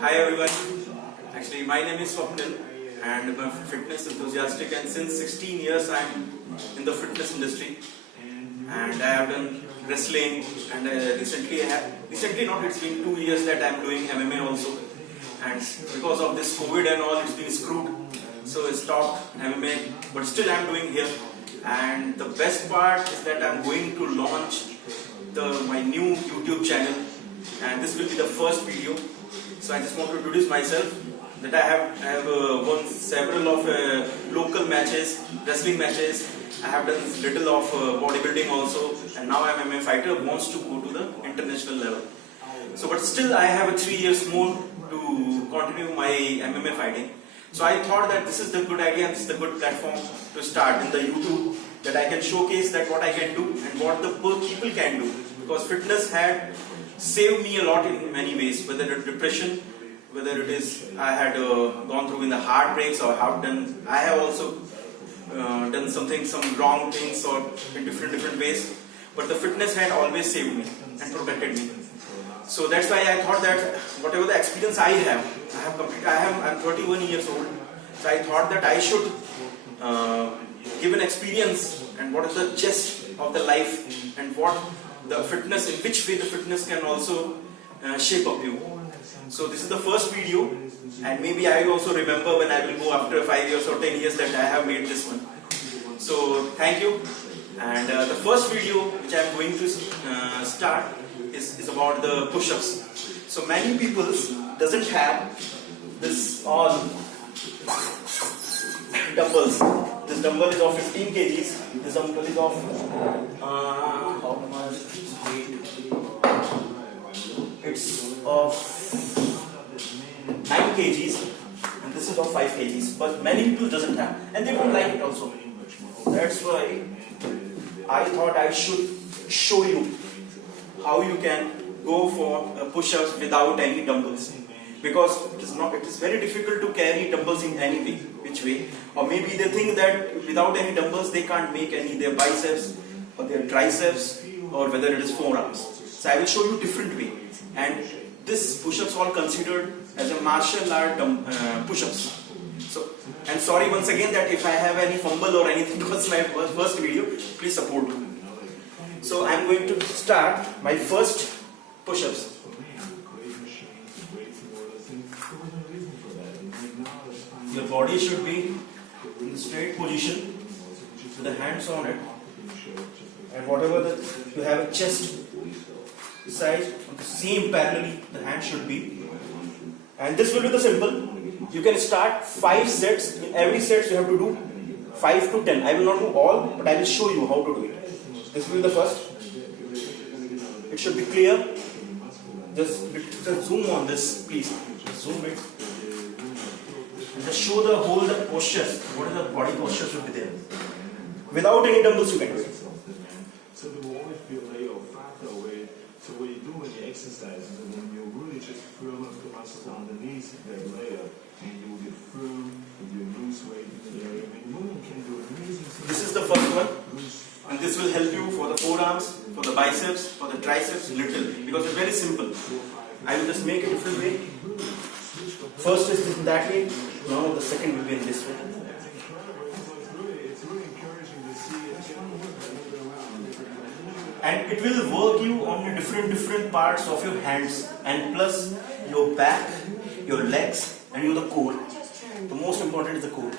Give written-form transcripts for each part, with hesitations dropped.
Hi everyone. Actually, my name is Swapnil and I'm a fitness enthusiastic, and since 16 years I'm in the fitness industry, and I have done wrestling, and recently not, it's been 2 years that I'm doing MMA also, and because of this COVID and all, it's been screwed, so I stopped MMA, but still I'm doing here. And the best part is that I'm going to launch my new YouTube channel, and this will be the first video. So I just want to introduce myself, that I have won several of local matches, wrestling matches. I have done little of bodybuilding also, and now I'm a MMA fighter who wants to go to the international level. So, but still I have 3 years more to continue my MMA fighting. So I thought that this is the good idea, and this is the good platform to start in the YouTube, that I can showcase that what I can do and what the people can do, because fitness had saved me a lot in many ways, whether it's depression, whether it is I had gone through in the heartbreaks, or I have also done some wrong things or in different ways, but the fitness had always saved me and protected me. So that's why I thought that whatever the experience I'm 31 years old, so I thought that I should give an experience and what is the gist of the life, and what the fitness, in which way the fitness can also shape up you. So this is the first video, and maybe I will also remember when I will go after 5 years or 10 years that I have made this one. So thank you. And the first video which I am going to start is about the push-ups. So many people doesn't have this all dumbbells. This dumbbell is of 15 kgs. This dumbbell is of how much weight? It's of 9 kgs, and this is of 5 kgs. But many people doesn't have, and they don't like it also. That's why I thought I should show you how you can go for push-ups without any dumbbells, because it is very difficult to carry dumbbells in any way, which way, or maybe they think that without any dumbbells they can't make their biceps or their triceps, or whether it is forearms. So I will show you different way, and this push-ups all considered as a martial art push-ups. So, and sorry once again that if I have any fumble or anything, because my first video, please support me. So I am going to start my first push-ups. Your body should be in the straight position with the hands on it, and whatever you have a chest size, on the same parallelly the hand should be. And this will be the simple. You can start 5 sets. In every set you have to do 5 to 10. I will not do all, but I will show you how to do it. This will be the first. It should be clear. Just zoom on this, please. Zoom it. And just show the postures. What is the body posture should be there. Without any dumbbells you can do it. So there will always be a layer of fat away. So what you do when you exercise is when you really just firm up the muscles underneath that layer, and you will get firm, and you lose weight in the area. I mean, women can do amazing things. This is the first one, and this will help you for the forearms, for the biceps, for the triceps, little, because it's very simple. I will just make a different way. First is in that way, now the second will be in this way. And it will work you on your different parts of your hands, and plus your back, your legs, and the core. The most important is the core.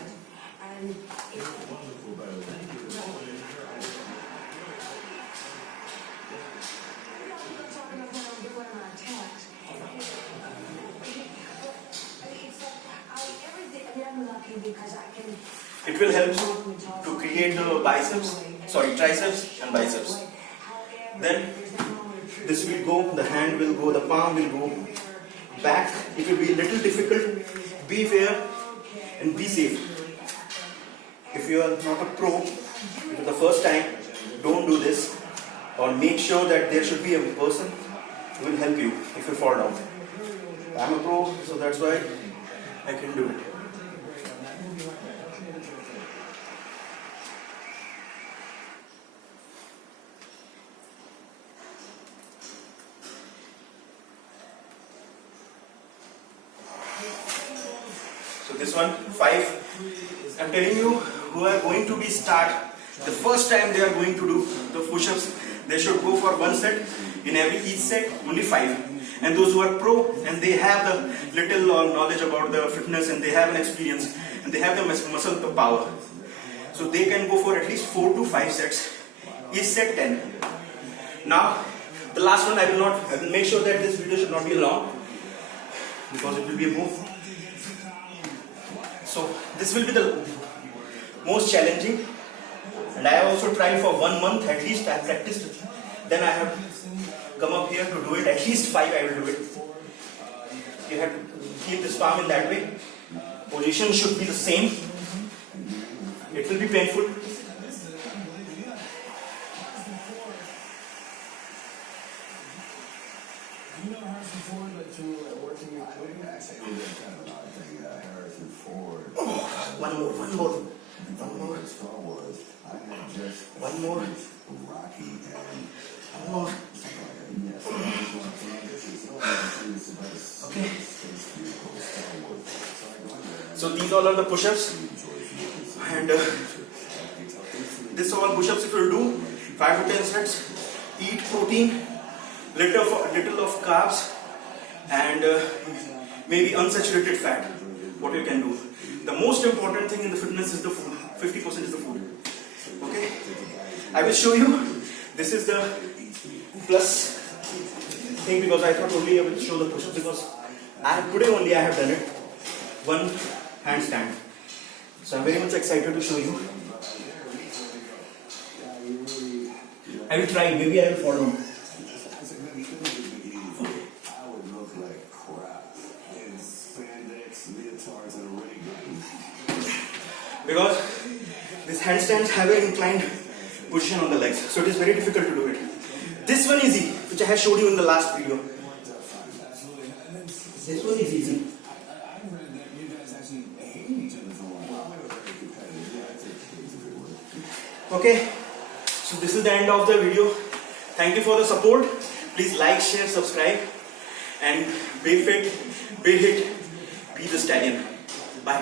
It will help you to create the triceps and biceps. Then this will go, the hand will go, the palm will go. Back, it will be a little difficult. Be fair and be safe. If you are not a pro, for the first time, don't do this. Or make sure that there should be a person who will help you if you fall down. I am a pro, so that's why I can do it. So this one 5. I'm telling you, who are going to be start the first time they are going to do the push-ups, they should go for one set. In each set only 5. And those who are pro and they have the little knowledge about the fitness and they have an experience and they have the muscle power, so they can go for at least 4 to 5 sets. Each set 10. Now the last one, I will make sure that this video should not be long because it will be a move. So this will be the most challenging, and I have also tried for 1 month at least. I have practiced, then I have come up here to do it. At least 5 I will do it. You have to keep this palm in that way. Position should be the same. It will be painful. One more. One more. Okay. So these all are the push-ups, and this all push-ups if you do 5 to 10 sets. Eat protein, little of carbs, and maybe unsaturated fat. What you can do. The most important thing in the fitness is the food. 50% is the food. Okay. I will show you. This is the plus thing because I thought only I will show the push-up because today only I have done it. One handstand. So I'm very much excited to show you. I will try. Maybe I will fall down. Because these handstands have an inclined position on the legs, so it is very difficult to do it. This one is easy, which I have showed you in the last video. This one is easy. Okay, so this is the end of the video. Thank you for the support. Please like, share, subscribe, and be fit, be hit, be the stallion. Bye.